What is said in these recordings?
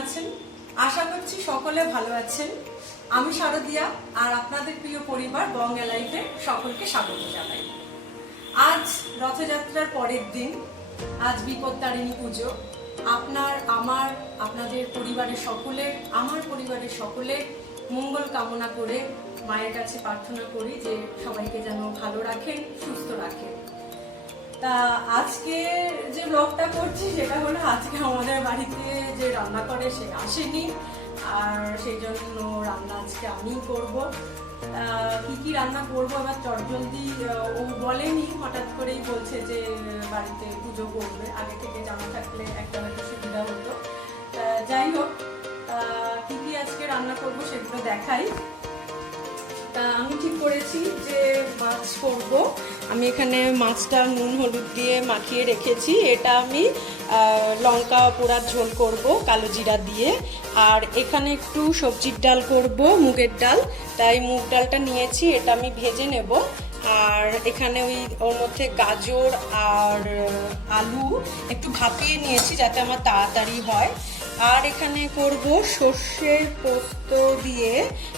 আছেন? আশা করছি সকলে ভালো আছেন। আমি শারদিয়া আর আপনাদের প্রিয় পরিবার বঙ্গ লাইফে সকলকে স্বাগত জানাই। আজ রথযাত্রার পরের দিন, আজ বিপত্তারিণী পুজো। আপনাদের পরিবারের সকলের, আমার পরিবারের সকলের মঙ্গল কামনা করে মায়ের কাছে প্রার্থনা করি যে সবাইকে যেন ভালো রাখেন, সুস্থ রাখেন। তা আজকে যে ব্লগটা করছি সেটা হলো আজকে আমাদের বাড়িতে যে রান্না করে সে আসেনি, আর সেই জন্য রান্না আজকে আমিই করবো। কি রান্না করবো আবার চটজলদি ও বলেনি, হঠাৎ করেই বলছে যে বাড়িতে পুজো করবে। আগে থেকে জানা থাকলে একটা হয়তো সুবিধা হতো। যাই হোক, কি আজকে রান্না করবো সেগুলো দেখাই। আমি ঠিক করেছি যে মাছ করব। আমি এখানে মাছটা নুন হলুদ দিয়ে মাখিয়ে রেখেছি। এটা আমি লঙ্কা পোড়ার ঝোল করব কালো জিরা দিয়ে। আর এখানে একটু সবজির ডাল করব, মুগের ডাল। তাই মুগ ডালটা নিয়েছি, এটা আমি ভেজে নেব। আর এখানে ওর মধ্যে গাজর আর আলু একটু ভাপিয়ে নিয়েছি যাতে আমার তাড়াতাড়ি হয়। আর এখানে করব সর্ষের পোস্ত দিয়ে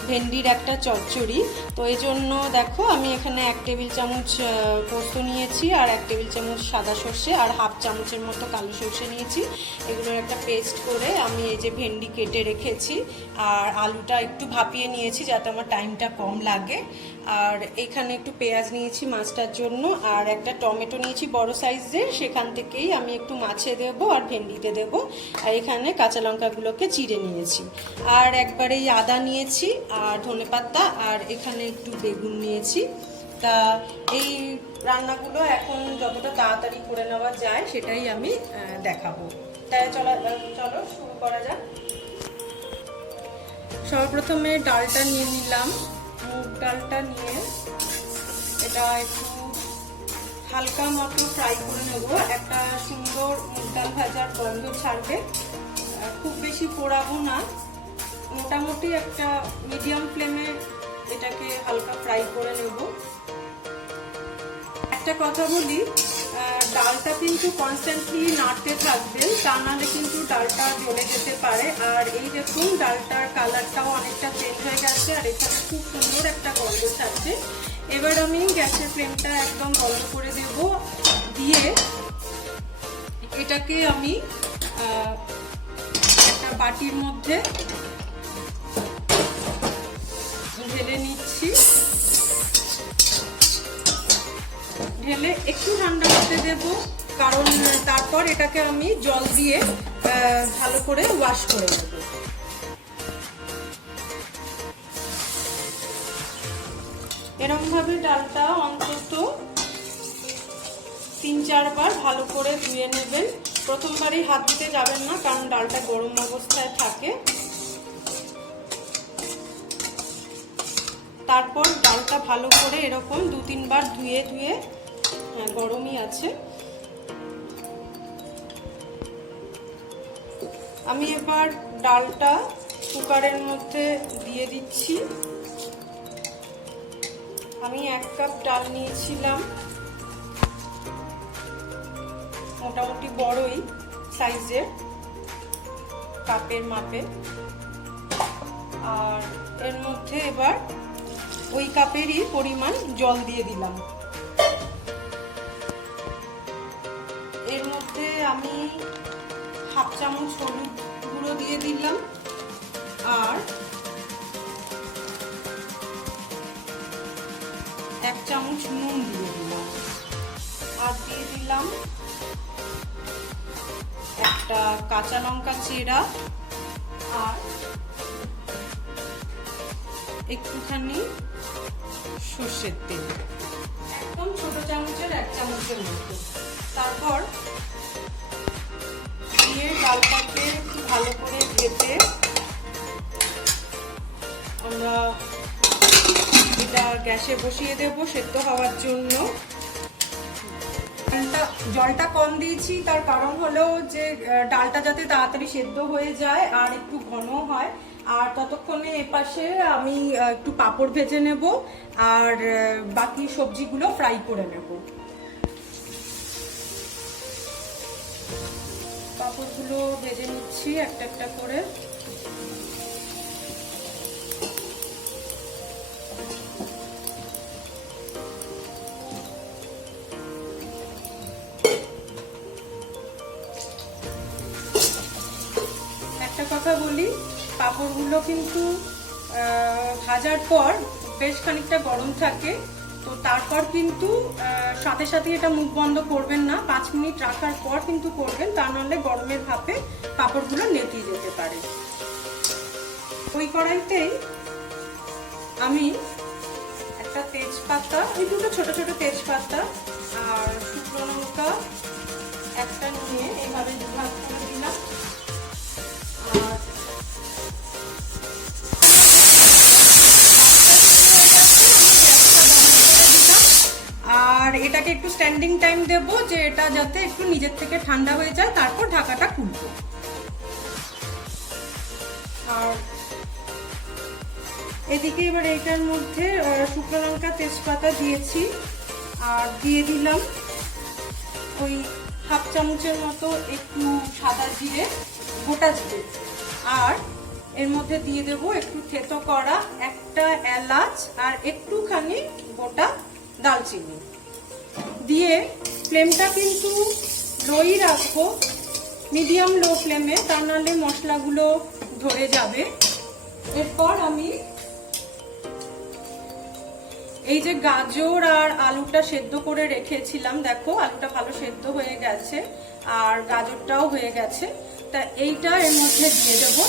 ভেন্ডির একটা চচ্চড়ি। তো এই জন্য দেখো আমি এখানে 1 টেবিল চামচ পোস্ত নিয়েছি, আর 1 টেবিল চামচ সাদা সর্ষে, আর হাফ চামচের মতো কালো সর্ষে নিয়েছি। এগুলোর একটা পেস্ট করে আমি এই যে ভেন্ডি কেটে রেখেছি, আর আলুটা একটু ভাপিয়ে নিয়েছি যাতে আমার টাইমটা কম লাগে। আর এখানে একটু পেঁয়াজ নিয়েছি মাছটার জন্য, আর একটা টমেটো নিয়েছি বড় সাইজের, সেখান থেকেই আমি একটু মাছে দেবো আর ভেন্ডিতে দেবো। আর এখানে কাঁচা লঙ্কাগুলোকে চিড়ে নিয়েছি, আর একবারেই আদা নিয়েছি, আর ধনেপাতা, আর এখানে একটু বেগুন নিয়েছি। তা এই রান্নাগুলো এখন যতটা তাড়াতাড়ি করে নেওয়া যায় সেটাই আমি দেখাবো। তাই চলো শুরু করা যাক। সর্বপ্রথমে ডালটা নিয়ে নিলাম। মুগ ডালটা নিয়ে এটা একটু হালকা মতো ফ্রাই করে নেব। একটা সুন্দর মুগ ডাল ভাজার গন্ধ ছাড়বে। খুব বেশি পোড়াবো না, মোটামুটি একটা মিডিয়াম ফ্লেমে এটাকে হালকা ফ্রাই করে নেব। একটা কথা বলি, ডালটা কিন্তু কনস্ট্যান্টলি নাড়তে থাকবেন, তা নাহলে কিন্তু ডালটা জ্বলে যেতে পারে। আর এই দেখুন ডালটার কালারটাও অনেকটা চেঞ্জ হয়ে গেছে, আর এখানে খুব সুন্দর একটা গন্ধ ছাড়ছে। এবার আমি গ্যাসের ফ্লেমটা একদম বন্ধ করে দেব, দিয়ে এটাকে আমি একটা বাটির মধ্যে ঢেলে নিচ্ছি। ঢেলে একটু ঠান্ডা করতে দেব, কারণ তারপর এটাকে আমি জল দিয়ে ভালো করে ওয়াশ করে নেব। এরকমভাবে ডালটা অন্তত 3-4 বার ভালো করে ধুয়ে নেবেন। প্রথমবারই হাত দিতে যাবেন না, কারণ ডালটা গরম অবস্থায় থাকে। তারপর ডালটা ভালো করে এরকম 2-3 বার ধুয়ে গরমই আছে। আমি এবার ডালটা কুকারের মধ্যে দিয়ে দিচ্ছি। আমি 1 কাপ ডাল নিয়েছিলাম, মোটামুটি বড়ই সাইজের, কাপের মাপে। আর এর মধ্যে এবার ওই কাপেরই পরিমাণ জল দিয়ে দিলাম। এর মধ্যে আমি হাফ চামচ হলুদ গুঁড়ো দিয়ে দিলাম, আর 1 চামচ নুন দিয়ে দিলাম, আর দিয়ে দিলাম একটা কাঁচা লঙ্কা চেরা, আর একটুখানি সর্ষের তেল, একদম ছোট চামচের 1 চামচের মতো। তারপর দিয়ে ডালটাকে একটু ভালো করে ভেজে আমরা এটা গ্যাসে বসিয়ে দেব সেদ্ধ হওয়ার জন্য। জলটা কম দিয়েছি, তার কারণ হলো যে ডালটা যাতে তাড়াতাড়ি সেদ্ধ হয়ে যায় আর একটু ঘন হয়। আর ততক্ষণে এপাশে আমি একটু পাঁপড় ভেজে নেব, আর বাকি সবজিগুলো ফ্রাই করে নেব। পাঁপড়গুলো ভেজে নিচ্ছি একটা একটা করে। একটা কথা বলি, পাঁপড়গুলো কিন্তু ভাজার পর বেশ খানিকটা গরম থাকে, তো তারপর কিন্তু সাথে সাথে এটা মুখ বন্ধ করবেন না, 5 মিনিট রাখার পর কিন্তু করবেন, তা নাহলে গরমের ভাপে পাঁপড়গুলো নেতিয়ে যেতে পারে। ওই কড়াইতেই আমি একটা তেজপাতা, এই দুটো ছোট ছোট তেজপাতা আর শুকনো লঙ্কা একটা নিয়ে এইভাবে দুভাগ করে দিলাম। আর এটাকে একটু স্ট্যান্ডিং টাইম দেবো, যে এটা যাতে একটু নিজের থেকে ঠান্ডা হয়ে যায়, তারপর ঢাকাটা খুলবো। আর এদিকে এবার এইটার মধ্যে শুকনো লঙ্কা তেজপাতা দিয়েছি, আর দিয়ে দিলাম ওই হাফ চামচের মতো একটু সাদা জিরে, গোটা জিরে, আর এর মধ্যে দিয়ে দেবো একটু থেতো করা একটা এলাচ আর একটুখানি গোটা দালচিনি দিয়ে ফ্লেমটা কিন্তু লোই রাখবো, মিডিয়াম লো ফ্লেমে, তা নাহলে মশলাগুলো ধরে যাবে। এরপর আমি এই যে গাজর আর আলুটা সেদ্ধ করে রেখেছিলাম, দেখো আলুটা ভালো সেদ্ধ হয়ে গেছে আর গাজরটাও হয়ে গেছে, তা এইটা এর মধ্যে দিয়ে দেবো।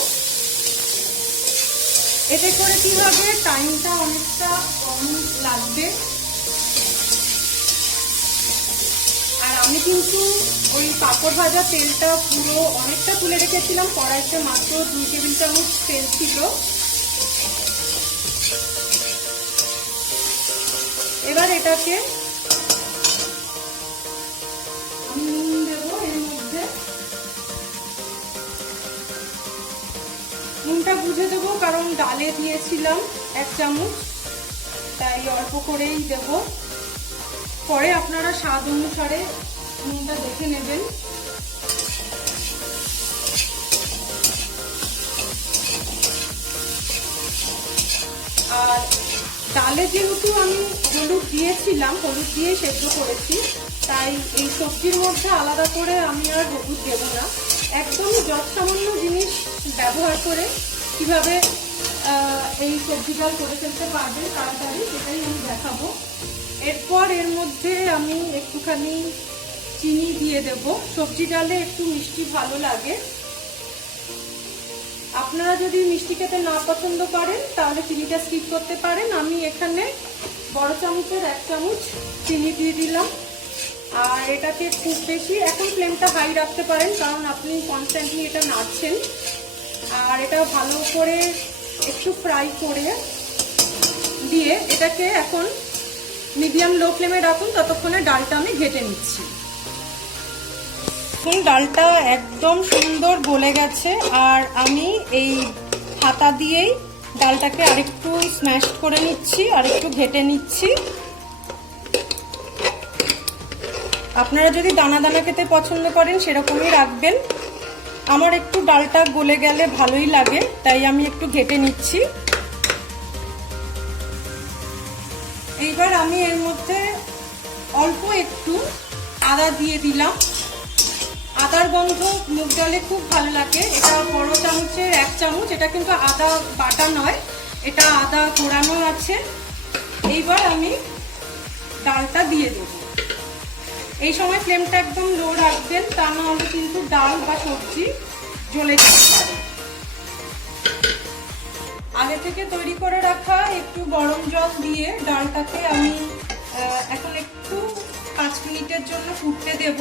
এতে করে কি হবে, টাইমটা অনেকটা কম লাগবে। আর আমি কিন্তু ওই পাঁপড় ভাজা তেলটা পুরো অনেকটা তুলে রেখেছিলাম, কড়াইতে মাত্র 2 টেবিল চামচ তেল ছিল। এবার এটাকে আমি নুন দেবো এর মধ্যে, নুনটা বুঝে দেবো কারণ ডালে দিয়েছিলাম 1 চামচ, তাই অল্প করেই দেব। পরে আপনারা স্বাদ অনুসারে নুনটা দেখে নেবেন। আর ডালে যেহেতু আমি হলুদ দিয়েছিলাম, হলুদ দিয়ে সেদ্ধ করেছি, তাই এই সবজির মধ্যে আলাদা করে আমি আর হলুদ দেব না। একদমই যৎসামান্য জিনিস ব্যবহার করে কিভাবে এই সবজি ডাল করে ফেলতে পারবেন তাড়াতাড়ি, সেটাই আমি দেখাবো। এরপর এর মধ্যে আমি একটুখানি চিনি দিয়ে দেব, সবজি ডালে একটু মিষ্টি ভালো লাগে। আপনারা যদি মিষ্টি খেতে না পছন্দ করেন তাহলে চিনিটা স্কিপ করতে পারেন। আমি এখানে বড় চামচের 1 চামচ চিনি দিয়ে দিলাম। আর এটাকে খুব বেশি, এখন ফ্লেমটা হাই রাখতে পারেন কারণ আপনি কনস্ট্যান্টলি এটা নাড়ছেন। আর এটা ভালো করে একটু ফ্রাই করে দিয়ে এটাকে এখন মিডিয়াম লো ফ্লেমে রাখুন, ততক্ষণে ডালটা আমি ঘেটে নিচ্ছি। এখন ডালটা একদম সুন্দর গলে গেছে, আর আমি এই হাতা দিয়েই ডালটাকে আরেকটু স্ম্যাশ করে নিচ্ছি, আরেকটু ঘেটে নিচ্ছি। আপনারা যদি দানা দানা খেতে পছন্দ করেন সেরকমই রাখবেন। আমার একটু ডালটা গলে গেলে ভালোই লাগে, তাই আমি একটু ঘেটে নিচ্ছি। এইবার আমি এর মধ্যে অল্প একটু আদা দিয়ে দিলাম। আদার গন্ধ মুগ ডালে খুব ভালো লাগে। এটা বড় চামচের 1 চামচ, এটা কিন্তু আদা বাটা নয়, এটা আদা কোড়ানো আছে। এইবার আমি ডালটা দিয়ে দেব। এই সময় ফ্লেমটা একদম লো রাখবেন, তা না হলে কিন্তু ডাল বা সবজি জ্বলে যেতে পারে। আগে থেকে তৈরি করে রাখা একটু গরম জল দিয়ে ডালটাকে আমি এখন একটু 5 মিনিটের জন্য ফুটতে দেব।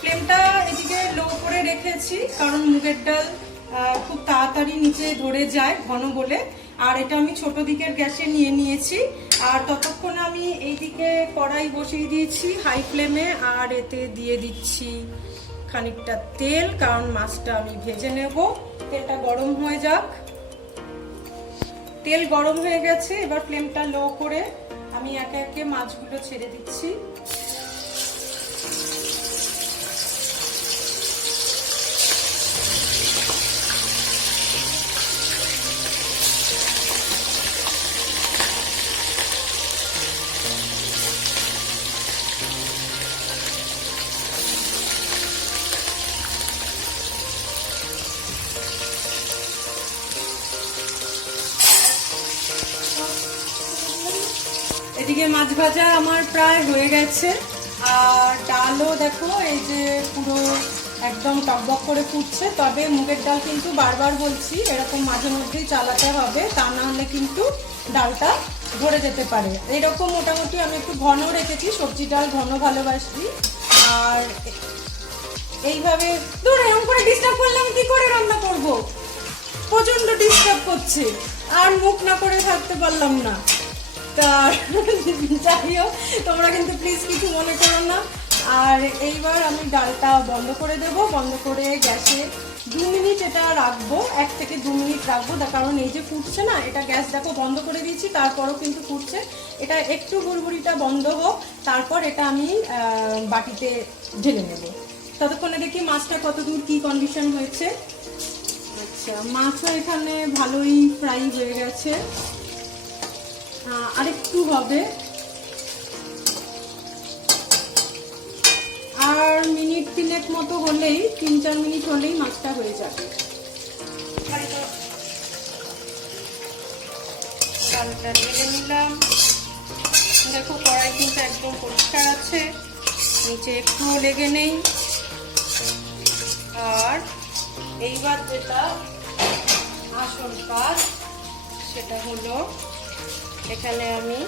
ফ্লেমটা এদিকে লো করে রেখেছি কারণ মুগের ডাল খুব তাড়াতাড়ি নিচে ধরে যায় ঘন বলে। আর এটা আমি ছোট দিকের গ্যাসে নিয়ে নিয়েছি। আর ততক্ষণ আমি এইদিকে কড়াই বসিয়ে দিয়েছি হাই ফ্লেমে, আর এতে দিয়ে দিচ্ছি খানিকটা তেল, কারণ মাছটা আমি ভেজে নেব। তেলটা গরম হয়ে যাক। তেল গরম হয়ে গেছে, এবার ফ্লেমটা লো করে আমি একে একে মাছগুলো ছেড়ে দিচ্ছি। এদিকে মাছ ভাজা আমার প্রায় হয়ে গেছে, আর ডালও দেখো এই যে পুরো একদম টকবক করে ফুটছে। তবে মুগের ডাল কিন্তু বারবার বলছি এরকম মাঝে মধ্যেই চালাতে হবে, তা না হলে কিন্তু ডালটা ধরে যেতে পারে। এরকম মোটামুটি আমি একটু ঘন রেখেছি, সবজি ডাল ঘন ভালোবাসি। আর এইভাবে ধরে এরকম করে ডিস্টার্ব করলে আমি কি করে রান্না করব, প্রচন্ড ডিস্টার্ব করছে, আর মুখ না করে থাকতে পারলাম না। তা যাই হোক, তোমরা কিন্তু প্লিজ কিছু মনে করো না। আর এইবার আমি ডালটা বন্ধ করে দেব, বন্ধ করে গ্যাসে 2 মিনিট এটা রাখবো, 1 থেকে 2 মিনিট রাখবো। তার কারণ এই যে ফুটছে না, এটা গ্যাস দেখো বন্ধ করে দিয়েছি, তারপরও কিন্তু ফুটছে। এটা একটু বুড়বুড়িটা বন্ধ হোক, তারপর এটা আমি বাটিতে ঢেলে নেব। ততক্ষণে দেখি মাছটা কত দূর কি কন্ডিশন হয়েছে। আচ্ছা, মাছও এখানে ভালোই ফ্রাই হয়ে গেছে, আরেকটু হবে, আর মিনিট 3 মতো হলেই, 3-4 মিনিট হলেই মাছটা হয়ে যাবে। ডালটা ঢেলে নিলাম। দেখো কড়াই কিন্তু একদম পরিষ্কার আছে, নিচে একটুও লেগে নেই। আর এইবার যেটা আসল কাজ সেটা হলো, এখানে আমি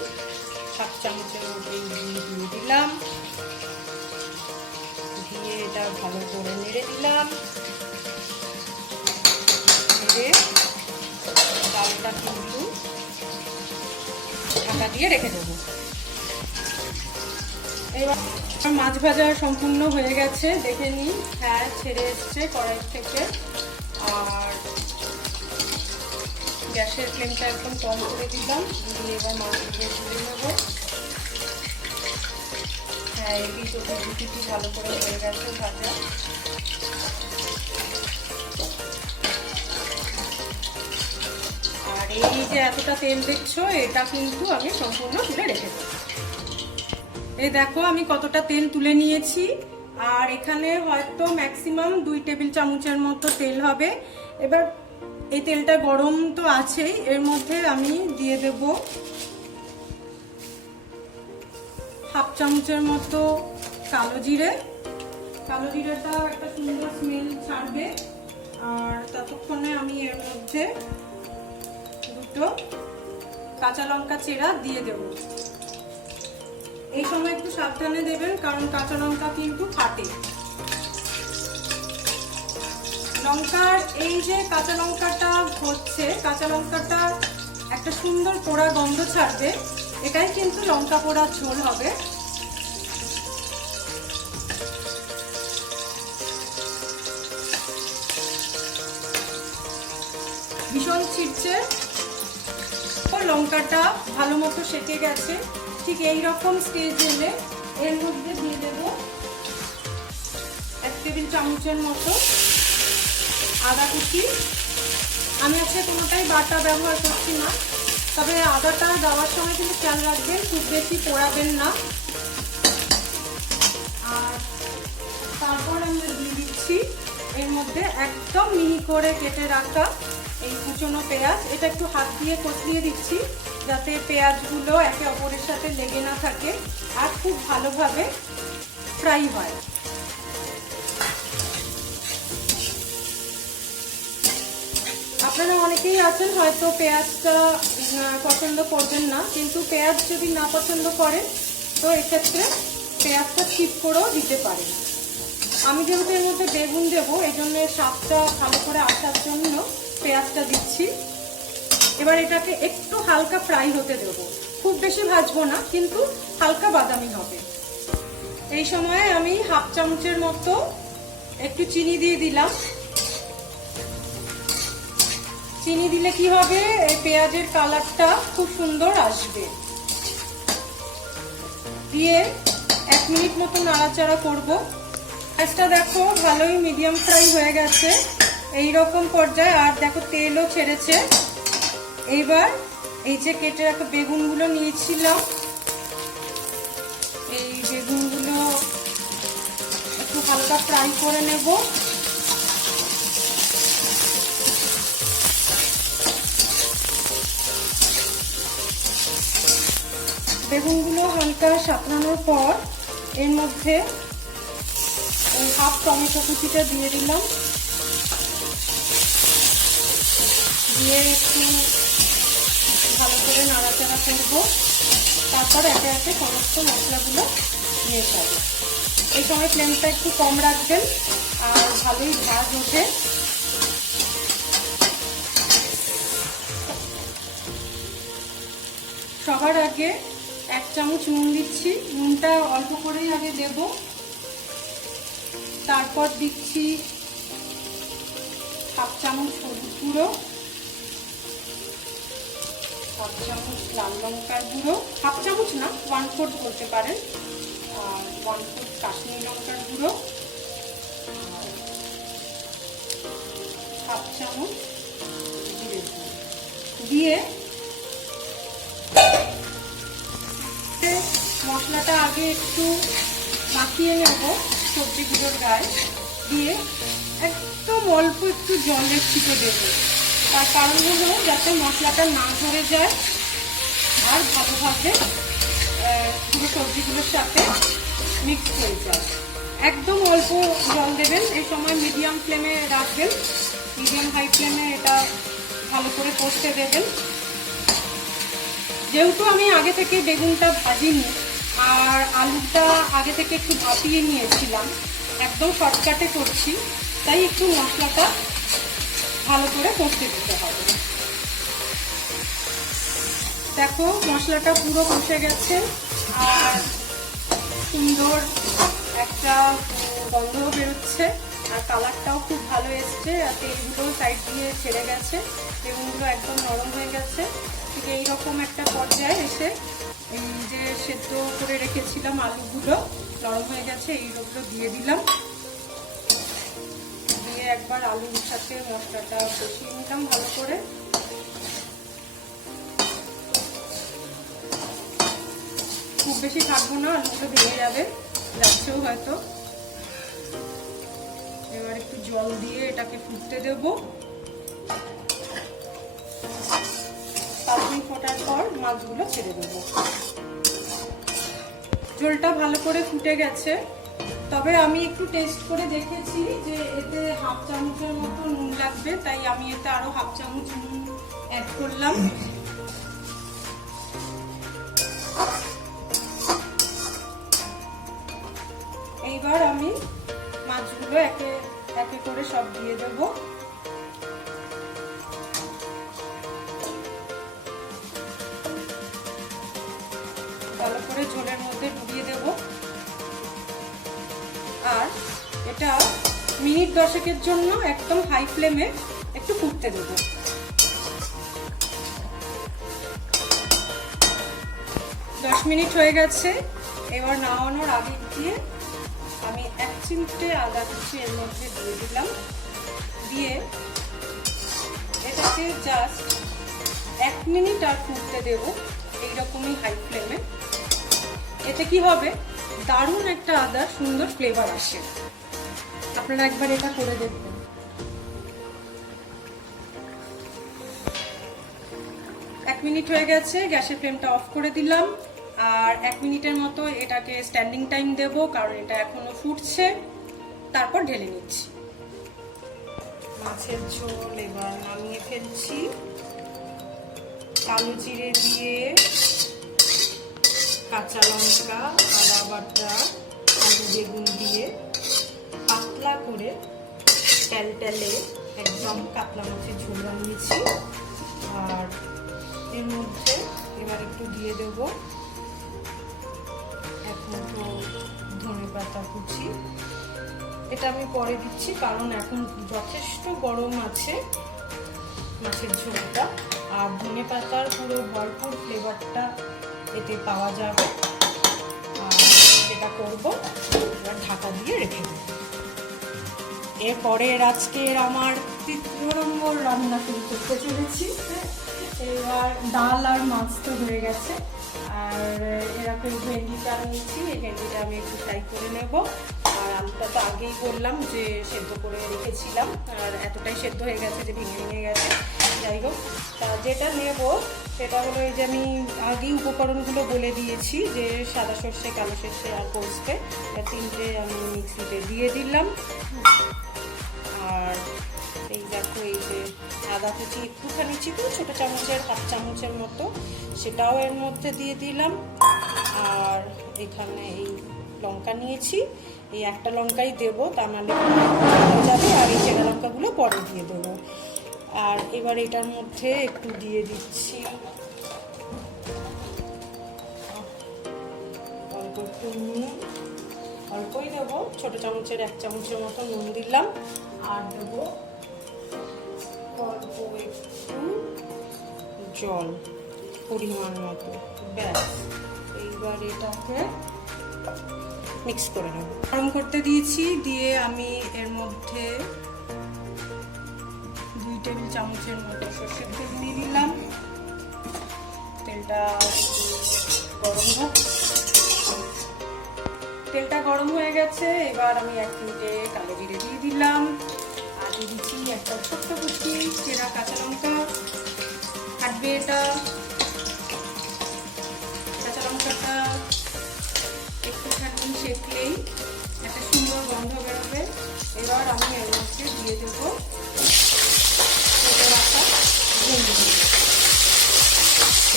1/2 চামচের মধ্যে দিয়ে দিলাম, দিয়ে এটা ভালো করে নেড়ে দিলাম। নেড়ে ডালটা কিন্তু ঢাকা দিয়ে রেখে দেবো। এবার মাছ ভাজা সম্পূর্ণ হয়ে গেছে, দেখে নিই। হ্যাঁ, ছেড়ে এসছে কড়াই থেকে। আর গ্যাসের ফ্লেমটা একদম কম করে দিলাম, দিয়ে এবার মাছগুলো তুলে নেবো। হ্যাঁ, এই পিস ওটা দুটি ভালো করে হয়ে গেছে ভাজা। আর এই যে এতটা তেল দেখছো, এটা কিন্তু আমি সম্পূর্ণ তুলে রেখে দেবো। এই দেখো আমি কতটা তেল তুলে নিয়েছি, আর এখানে হয়তো ম্যাক্সিমাম 2 টেবিল চামচের মতো তেল হবে। এবার এই তেলটা গরম তো আছেই, এর মধ্যে আমি দিয়ে দেব 1/2 চামচের মতো কালো জিরে। কালো জিরেটা একটা সুন্দর স্মেল ছাড়বে। আর ততক্ষণে আমি এর মধ্যে 2টো কাঁচা লঙ্কা চেরা দিয়ে দেব। এই সময় একটু সাবধানে দেবেন, কারণ কাঁচা লঙ্কা কিন্তু ফাটে। লঙ্কার এই যে কাঁচা লঙ্কাটা হচ্ছে, কাঁচা লঙ্কাটা একটা সুন্দর পোড়া গন্ধ ছাড়বে, এটাই কিন্তু লঙ্কা পোড়ার ঝোল হবে। ভীষণ ছিটছে, লঙ্কাটা ভালো মতো সেঁকে গেছে। ঠিক এই রকম স্টেজ এলে এর মধ্যে দিয়ে দেব 1 টেবিল চামচের মতো আদা কুচি। আমি আজকে কোনোটাই বাটা ব্যবহার করছি না, তবে আদাটা দেওয়ার সময় কিন্তু খেয়াল রাখবেন খুব বেশি পোড়াবেন না। আর তারপর আমরা দিয়ে দিচ্ছি এর মধ্যে একদম মিহি করে কেটে রাখা এই কুচনো পেঁয়াজ। এটা একটু হাত দিয়ে কচলিয়ে দিচ্ছি, যাতে পেঁয়াজগুলো একে অপরের সাথে লেগে না থাকে আর খুব ভালোভাবে ফ্রাই হয়। আপনারা অনেকেই আছেন হয়তো পেঁয়াজটা পছন্দ করবেন না, কিন্তু পেঁয়াজ যদি না পছন্দ করেন তো এক্ষেত্রে পেঁয়াজটা স্কিপ করেও দিতে পারেন। আমি যেহেতু এর মধ্যে বেগুন দেবো, এই জন্য স্বাদটা ভালো করে আসার জন্য পেঁয়াজটা দিচ্ছি। এবার এটাকে একটু হালকা ফ্রাই হতে দেবো, খুব বেশি ভাজবো না, কিন্তু হালকা বাদামি হবে। এই সময় আমি 1/2 চামচের মতো একটু চিনি দিয়ে দিলাম। চিনি দিলে কি হবে, এই পেঁয়াজের কালারটা খুব সুন্দর আসবে। দিয়ে 1 মিনিট মতো নাড়াচাড়া করব। পেঁয়াজটা দেখো ভালোই মিডিয়াম ফ্রাই হয়ে গেছে এই রকম পর্যায়ে, আর দেখো তেলও ছেড়েছে। এইবার এই যে কেটে রাখা বেগুনগুলো নিয়েছিলাম, এই বেগুনগুলো একটু হালকা ফ্রাই করে নেব। বেগুনগুলো হালকা সাঁতলানোর পর এর মধ্যে এই হাফ টমেটো কুচিটা দিয়ে দিলাম, দিয়ে একটু ভালো করে নাড়াচাড়া করব। তারপর একে একে সমস্ত মশলাগুলো মেশাবো। এই সময় ফ্লেমটা একটু কম রাখবেন আর ভালোই ভাজ ওঠে। সবার আগে 1 চামচ নুন দিচ্ছি, নুনটা অল্প করেই আগে দেব। তারপর দিচ্ছি হাফ চামচ হলুদ গুঁড়ো, হাফ চামচ লাল লঙ্কার গুঁড়ো, হাফ চামচ না 1/4 বলতে পারেন, আর 1/4 কাশ্মীরি লঙ্কার গুঁড়ো, হাফ চামচ জিরে গুঁড়ো দিয়ে মশলাটা আগে একটু মাখিয়ে নেব সবজিগুলোর গায়ে, দিয়ে একদম অল্প একটু জলের ছিটে দেব। তার কারণ হলো যাতে মশলাটা না ধরে যায় আর ভালোভাবে পুরো সবজিগুলোর সাথে মিক্স হয়ে যায়। একদম অল্প জল দেবেন। এই সময় মিডিয়াম ফ্লেমে রাখবেন, মিডিয়াম হাই ফ্লেমে এটা ভালো করে কষতে দেবেন। যেহেতু আমি আগে থেকে বেগুনটা ভাজিনি আর আলুটা আগে থেকে একটু ভাপিয়ে নিয়েছিলাম, একদম শর্টকাটে করছি, তাই একটু মশলাটা ভালো করে কষতে দিতে হবে। দেখো মশলাটা পুরো কষে গেছে আর সুন্দর একটা গন্ধ বেরোচ্ছে আর কালারটাও খুব ভালো এসছে, আর তেলগুলো সাইড দিয়ে ছেড়ে গেছে, বেগুনগুলো একদম নরম হয়ে গেছে। ঠিক এইরকম একটা পর্যায়ে এসে এই যে সেদ্ধ করে রেখেছিলাম আলুগুলো নরম হয়ে গেছে, এইগুলো দিয়ে দিলাম। দিয়ে একবার আলুর সাথে মশলাটা কষিয়ে নিলাম ভালো করে। খুব বেশি থাকবো না, আলুগুলো ভেঙে যাবে, যাচ্ছেও হয়তো। এবার একটু জল দিয়ে এটাকে ফুটতে দেব। 5 মিনিট ফোটার পর মাছগুলো ছেড়ে দেবো। ঝোলটা ভালো করে ফুটে গেছে, তবে আমি একটু টেস্ট করে দেখেছি যে এতে হাফ চামচের মতো নুন লাগবে, তাই আমি এতে আরো হাফ চামচ নুন অ্যাড করলাম। এইবার আমি মাছগুলো একে একে করে সব দিয়ে দেব। ভালো করে ঝোলের মধ্যে ডুবিয়ে দেব আর এটা মিনিট 10 জন্য একদম হাই ফ্লেমে একটু ফুটতে দেব। 10 মিনিট হয়ে গেছে। এবার নামানোর আগে দিয়ে আমি 1 চিমটে আদা কুচি এর মধ্যে দিয়ে দিলাম, দিয়ে এটাকে জাস্ট 1 মিনিট আর ফুটতে দেব এইরকমই হাই ফ্লেমে। এতে কি হবে, দারুণ একটা আদার সুন্দর ফ্লেভার আসে। আপনারা একবার এটা করে দেখবেন। 1 মিনিট হয়ে গেছে, গ্যাসের ফ্লেমটা অফ করে দিলাম আর 1 মিনিটের মতো এটাকে স্ট্যান্ডিং টাইম দেব, কারণ এটা এখনো ফুটছে। তারপর ঢেলে নিচ্ছি। মাছের ঝোল এবার নামিয়ে ফেলছি। কালো জিরে দিয়ে, কাঁচা লঙ্কা, আদা বাটা, আলু বেগুন দিয়ে পাতলা করে টেলটেলে একদম কাতলা মাছের ঝোল বানিয়েছি। আর এর মধ্যে এবার একটু দিয়ে দেব 1 মুঠো ধনেপাতা কুচি। এটা আমি পরে দিচ্ছি কারণ এখন যথেষ্ট গরম আছে মাছের ঝোলটা, আর ধনেপাতার পুরো ভরপুর ফ্লেভারটা এতে পাওয়া যাবে। আর যেটা করবো এবার ঢাকা দিয়ে রেখে দেব। এরপরে আজকের আমার 3 নম্বর রান্না শুরু করতে চলেছি। এবার ডাল আর মাছ তো হয়ে গেছে, আর এরকম ভেন্ডিটা নিয়েছি, এই ভেন্ডিটা আমি একটু ফ্রাই করে নেব। আর আলুটা তো আগেই বললাম যে সেদ্ধ করে রেখেছিলাম, আর এতটাই সেদ্ধ হয়ে গেছে যে ভেঙে ভেঙে গেছে। যাই হোক, তা যেটা নেব সেটা হলো এই যে আমি আগেই উপকরণগুলো বলে দিয়েছি, যে সাদা সর্ষে, কালো সর্ষে আর পোস্তে, তিনটে আমি মিক্সিতে দিয়ে দিলাম। আর এই দেখো এই যে আদা কুচি একটুখানি ছিল, ছোটো চামচের হাফ চামচের মতো, সেটাও এর মধ্যে দিয়ে দিলাম। আর এখানে এই লঙ্কা নিয়েছি, এই একটা লঙ্কাই দেবো, তার মানে হয়ে যাবে। আর এই চেরা লঙ্কাগুলো পরে দিয়ে দেবো। আর এবার এটার মধ্যে একটু দিয়ে দিচ্ছি অল্প একটু নুন, অল্পই দেবো, ছোটো চামচের 1 চামচের মতো নুন দিলাম। আর দেবো অল্প একটু জল পরিমাণ মতো, ব্যাস। এইবার এটাকে মিক্স করে নেব। গরম করতে দিয়েছি, দিয়ে আমি এর মধ্যে 2 টেবিল চামচের মতো সর্ষের তেল দিয়ে দিলাম। তেলটা গরম হোক। তেলটা গরম হয়ে গেছে, এবার আমি 1 মিনিটে কালো জিরে দিয়ে দিলাম। আর দিয়ে দিচ্ছি একটা ছোট্ট কুচি চেরা কাঁচা লঙ্কা। কাটবে এটা, কাঁচা লঙ্কাটা একটুখানি সেঁকলেই একটা সুন্দর গন্ধ বেরোবে। এবার আমি এর মধ্যে দিয়ে দেবো রাখা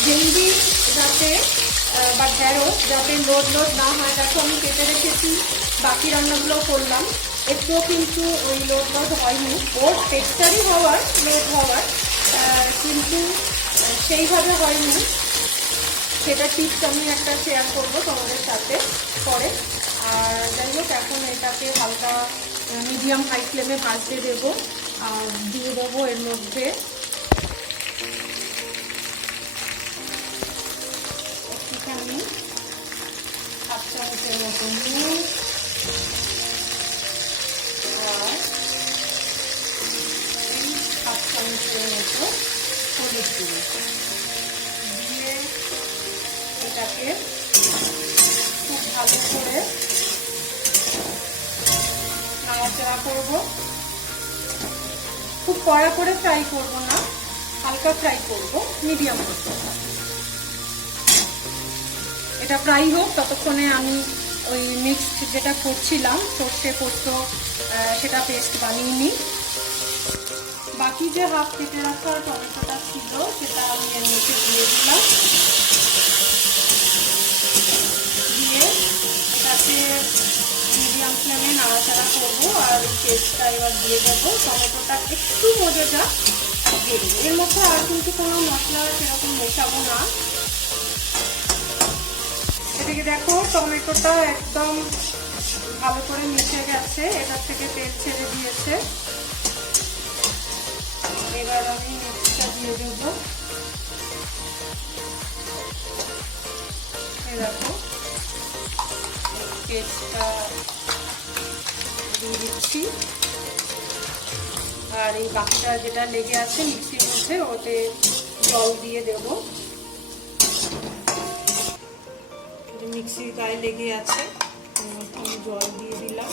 ভেন্ডি, যাতে বা ঢেঁড়স যাতে লোড না হয়। দেখো আমি কেটে রেখেছি, বাকি রান্নাগুলো করলাম, একটুও কিন্তু ওই লোড হয়নি। ওর টেক্সচারই হওয়ার, লোড হওয়ার, কিন্তু সেইভাবে হয়নি। সেটা টিপস আমি একটা শেয়ার করবো তোমাদের সাথে পরে। আর যাই হোক, এখন এটাকে হালকা মিডিয়াম হাই ফ্লেমে ভাজতে দেবো। আর দিয়ে দেবো এর মধ্যে একটুখানি হাফ চামচের মতো নুন, আর হাফ চামচের মতো হলুদ গুঁড়ো দিয়ে এটাকে খুব ভালো করে নাড়াচাড়া করব। খুব কড়া করে ফ্রাই করব না, হালকা ফ্রাই করব, মিডিয়াম করব। এটা ফ্রাই হোক, ততক্ষণে আমি ওই মিক্সড যেটা করছিলাম সর্ষে পোস্ত, সেটা পেস্ট বানিয়ে নিই। বাকি যে হাফ কেটে রাখা টমেটোটা ছিল সেটা আমি এর মধ্যে দিয়ে দিলাম। দিয়ে এটাকে মিডিয়াম ফ্লেমে নাড়াচাড়া করবো। আর পেস্টটা এবার দিয়ে দেবো। টমেটোটা একটু মজে যাক, দিয়ে দেবো। এর মধ্যে আর কিন্তু কোনো মশলা সেরকম মেশাবো না। এদিকে দেখো টমেটোটা একদম ভালো করে মিশে গেছে, এটার থেকে তেল ছেড়ে দিয়েছে। এবার আমি মিক্সটা দিয়ে দেবো। দেখো পেস্টটা দিয়ে দিচ্ছি। আর এই বাকিটা যেটা লেগে আছে মিক্সির মধ্যে, ওতে জল দিয়ে দেব। মিক্সির গায়ে লেগে আছে, আমি জল দিয়ে দিলাম।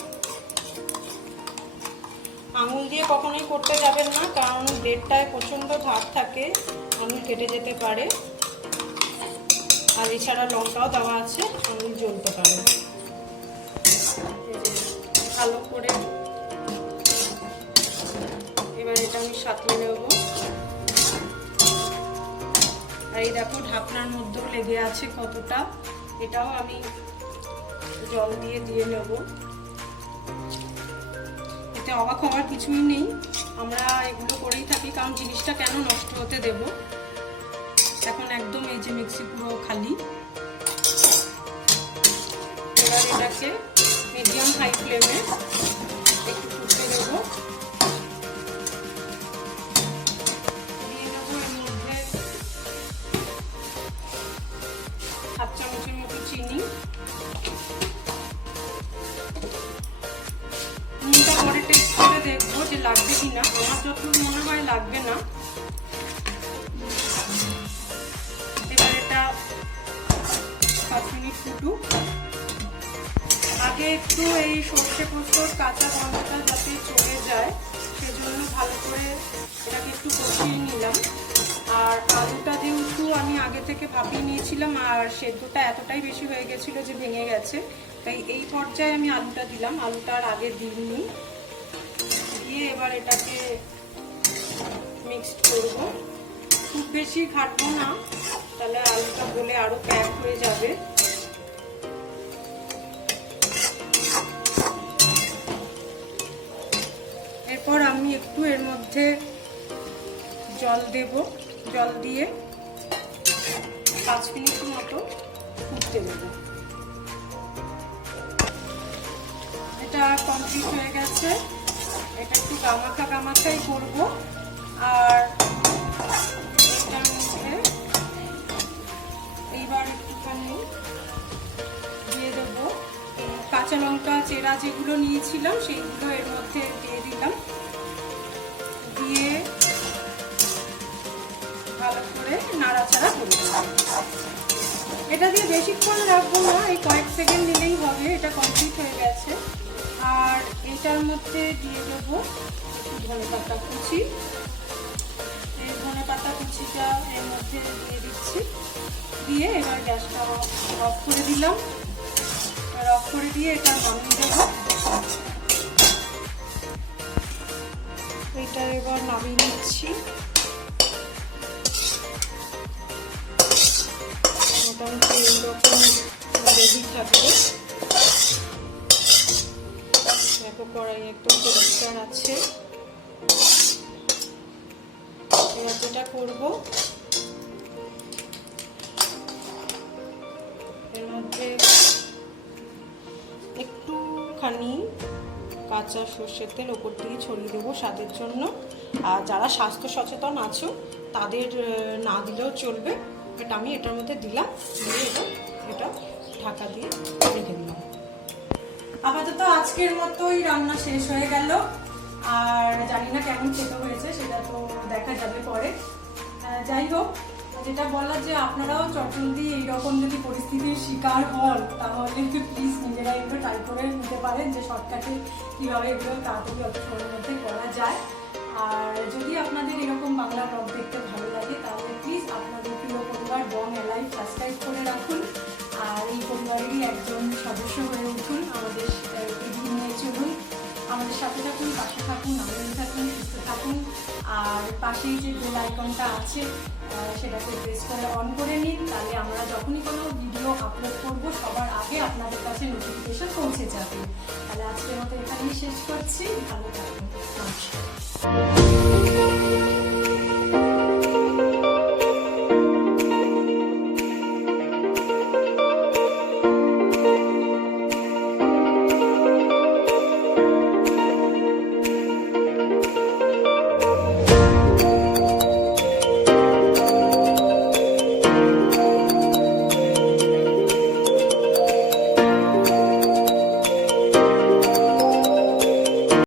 আঙুল দিয়ে কখনোই করতে যাবেন না, কারণ ব্রেডটায় প্রচণ্ড ধার থাকে, আঙুল কেটে যেতে পারে। আর এছাড়া লঙ্কাও দেওয়া আছে, আঙুল জ্বলতে পারে। ভালো করে এবার এটা আমি সাঁতলে নেব। আর এই দেখো ঢাকনার মধ্যেও লেগে আছে কতটা, এটাও আমি জল দিয়ে নেব। এতে অবাক হওয়ার কিছুই নেই, আমরা এগুলো করেই থাকি, কারণ জিনিসটা কেন নষ্ট হতে দেব। এখন একদম এই যে মিক্সি পুরো খালি। এবার এটাকে মিডিয়াম হাই ফ্লেমে একটু ফুটতে দেব। দিয়ে দেবো এর মধ্যে হাফ চামচের মতো চিনি। নুনটা পরে টেস্ট করে দেখবো যে লাগবে কিনা, আমার যতদূর মনে হয় লাগবে না। এবার এটা 5 মিনিট ফুটুক। আগে একটু এই সর্ষে পোস্তর কাঁচা গন্ধটা যাতে চলে যায়, সেজন্য ভালো করে এটাকে একটু কষিয়ে নিলাম। আর আলুটা যেহেতু আগে থেকে ভাপিয়ে নিয়েছিলাম, আর সেদ্ধটা এতটাই বেশি হয়ে গেছিলো যে ভেঙে গেছে। তাই এই পর্যায়ে আমি আলুটা দিলাম, আলুটা আর আগে দিইনি। দিয়ে এবার এটাকে মিক্সড করব। খুব বেশি ঘাটবো না, তাহলে আলুটা গলে আরো প্যাক হয়ে যাবে। এরপর আমি একটু এর মধ্যে জল দেব, জল দিয়ে 5 মিনিট মতো ফুটতে দেব। এটা কমপ্লিট হয়ে গেছে। এটা একটু গামাখাই করব। আর এটার মধ্যে এইবার একটুখানি দিয়ে দেব কাঁচা লঙ্কা চেরা যেগুলো নিয়েছিলাম সেইগুলো এর মধ্যে দিয়ে দিলাম। দিয়ে ভালো করে নাড়াচাড়া করে দেব। এটা দিয়ে বেশিক্ষণ রাখবো না, এই কয়েক সেকেন্ড নিলেই হবে। এটা কমপ্লিট হয়ে গেছে। আর এটার মধ্যে দিয়ে দেবো ধনেপাতা কুচি। এই ধনেপাতা কুচিটা এর মধ্যে দিয়ে দিচ্ছি। দিয়ে এবার গ্যাসটা অফ করে দিলাম। আর অফ করে দিয়ে এটা নামিয়ে দেবো। এটা এবার নামিয়ে নিচ্ছি। মোটামুটি এইরকম রেডি থাকবে। দেখো কড়াই একদম পরিষ্কার আছে। এবার যেটা করবো, এর মধ্যে একটুখানি কাঁচা সর্ষের তেল ওপর দিয়ে ছড়িয়ে দেবো স্বাদের জন্য। আর যারা স্বাস্থ্য সচেতন আছো তাদের না দিলেও চলবে। বাট আমি এটার মধ্যে দিলাম। দিয়ে এটা ঢাকা দিয়ে রেখে দিলাম। আপাতত আজকের মতোই রান্না শেষ হয়ে গেল। আর জানি না কেমন খেতে হয়েছে, সেটা তো দেখা যাবে পরে। যাই হোক, যেটা বলার যে আপনারাও চটজলদি এইরকম যদি পরিস্থিতির শিকার হন তাহলে প্লিজ নিজেরা একটু ট্রাই করে নিতে পারেন যে শর্টকাটে কীভাবে এগুলো তাড়াতাড়ি অল্প সময়ের মধ্যে করা যায়। আর যদি আপনাদের এরকম বাংলা ব্লগ দেখতে ভালো লাগে তাহলে প্লিজ আপনাদের প্রিয় পরিবার বং এলাইভ সাবস্ক্রাইব করে রাখুন। আর এই পরিবারেরই একজন সদস্য হয়ে উঠুন। আমাদের এগিয়ে নিয়ে চলুন। আমাদের সাথে থাকুন, পাশে থাকুন, আনন্দ থাকুন, সুস্থ থাকুন। আর পাশেই যে বেল আইকনটা আছে সেটাকে প্রেস করে অন করে নিন। তাহলে আমরা যখনই কোনো ভিডিও আপলোড করবো সবার আগে আপনাদের কাছে নোটিফিকেশন পৌঁছে যাবে। তাহলে আজকের মতো এখানেই শেষ করছি। ভালো থাকুন। নমস্কার।